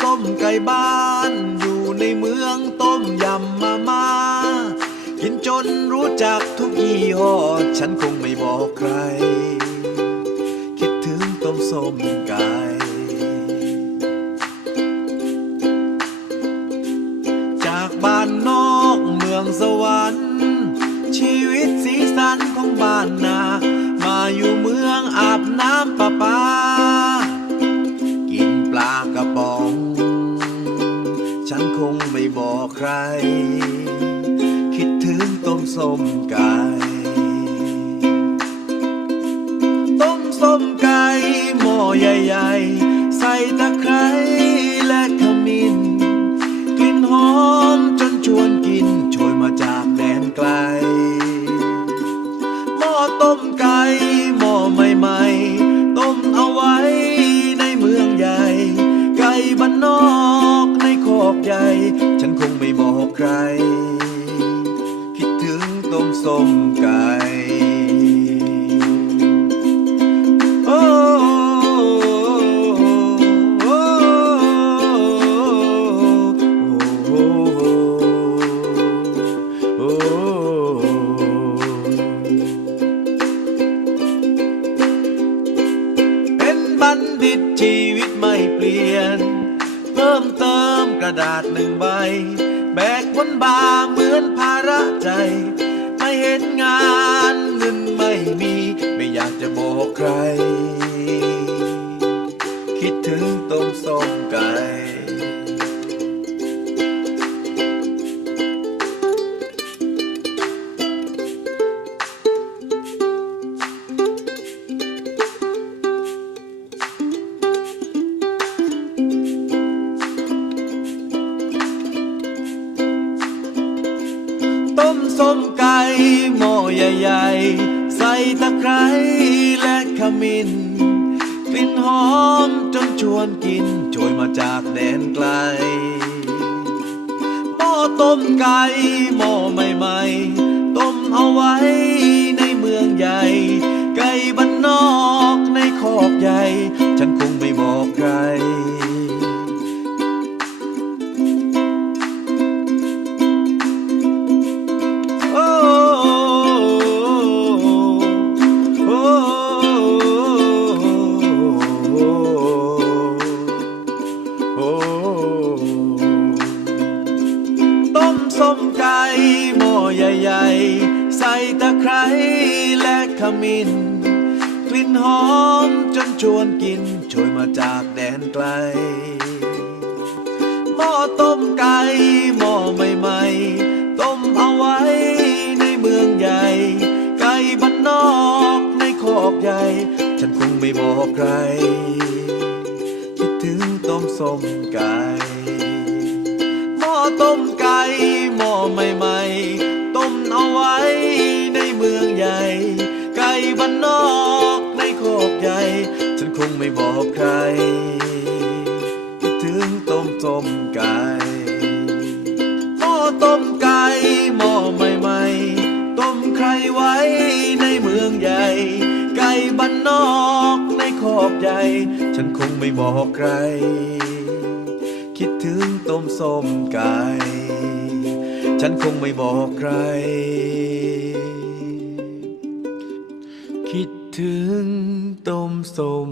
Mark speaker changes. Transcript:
Speaker 1: ส้มไก่บ้าน อยู่ในเมืองต้มยำมามากินจนรู้จักทุกยี่ห้อฉันคงไม่บอกใคร คิดถึงต้มส้มไก่จากบ้านนอกเมืองสวรรค์ ชีวิตสีสันของบ้านนา บอกใคร คิดถึงต้มส้มไก่ต้มส้มไก่หม้อใหญ่ๆ ใส่ตะไคร้และขมิ้น กลิ่นหอมจนชวนกินโชยมาจากแดนไกลหม้อต้มไก่หม้อใหม่ๆ ต้มเอาไว้ในเมืองใหญ่ ไก่บ้านนอกในคอกใหญ่ คงไม่บอกใคร คิดถึงต้มส้มไก่โอ้เป็นบัณฑิตชีวิตไม่เปลี่ยน เพิ่มเติม ระดาษหนึ่งใบ แบกบนบ่าเหมือนภาระใจ ไม่เห็นงานเงินไม่มี ไม่อยากจะบอกใคร คิดถึงต้มส้มไก่ ต้มส้มไก่หม้อใหญ่ๆ ใส่ตะไคร้และขมิ้นกลิ่นหอมจนชวนกินโชยมาจากแดนไกลหม้อต้มไก่หม้อใหม่ ต้มส้มไก่หม้อใหญ่ ๆ ใส่ตะไคร้และขมิ้น กลิ่นหอมจนชวนกินโชยมาจากแดนไกลหม้อต้มไก่หม้อใหม่ๆ ต้มเอาไว้ในเมืองใหญ่ ไก่บ้านนอกในคอกใหญ่ ฉันคงไม่บอกใคร ถึงต้มส้มไก่หม้อต้มไก่หม้อใหม่ๆ ต้มเอาไว้ในเมืองใหญ่ ไก่บ้านนอกในโคกใหญ่ ฉันคงไม่บอกใคร ถึงต้มส้มไก่ ฉันคงไม่บอกใคร คิดถึงต้มส้มไก่ฉันคงไม่บอกใคร คิดถึงต้มส้ม